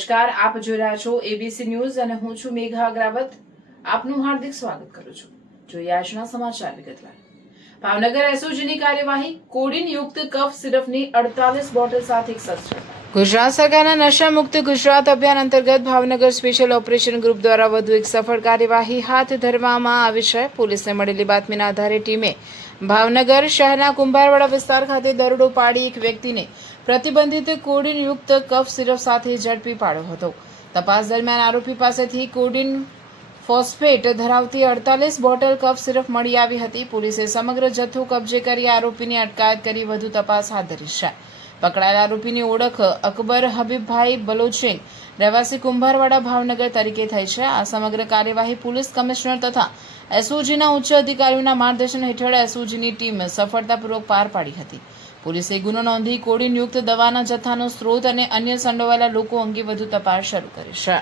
નમસ્કાર, આપ જોઈ રહ્યા છો એબીસી ન્યૂઝ અને હું છું મેઘા અગ્રાવત. આપનું હાર્દિક સ્વાગત કરું છું. જોઈએ આજના સમાચાર વિગતવાર. ભાવનગર એસઓજીની કાર્યવાહી, કોડીન યુક્ત કફ સિરપની 48 બોટલ સાથે એક શસ્ત્ર. ગુજરાત સરકારના નશા મુક્ત ગુજરાત અભિયાન અંતર્ગત ભાવનગર સ્પેશિયલ ઓપરેશન ગ્રુપ દ્વારા વધુ એક સફળ કાર્યવાહી હાથ ધરવામાં આવી છે. પોલીસને મળેલી બાતમીના આધારે ટીમે ભાવનગર શહેરના કુંભારવાડા વિસ્તાર ખાતે દરોડો પાડી એક વ્યક્તિને પ્રતિબંધિત કોડીન યુક્ત કફ સિરપ સાથે ઝડપી પાડ્યો હતો. તપાસ દરમિયાન આરોપી પાસેથી કોડીન ફોસ્ફેટ ધરાવતી 48 બોટલ કફ સિરપ મળી આવી હતી. પોલીસે સમગ્ર જથ્થો કબજે કરી આરોપીની અટકાયત કરી વધુ તપાસ હાથ ધરી છે. પકડાયેલા આરોપીની ઓળખ અકબર હબીબભાઈ બલોચિન, રહેવાસી કુંભારવાડા, ભાવનગર તરીકે થઈ છે. આ સમગ્ર કાર્યવાહી પોલીસ કમિશનર તથા એસઓજીના ઉચ્ચ અધિકારીઓના માર્ગદર્શન હેઠળ એસઓજીની ટીમ સફળતાપૂર્વક પાર પાડી હતી. પોલીસે ગુનો નોંધી કોડીન યુક્ત દવાના જથ્થાનો સ્ત્રોત અને અન્ય સંડોવાયેલા લોકો અંગે વધુ તપાસ શરૂ કરી છે.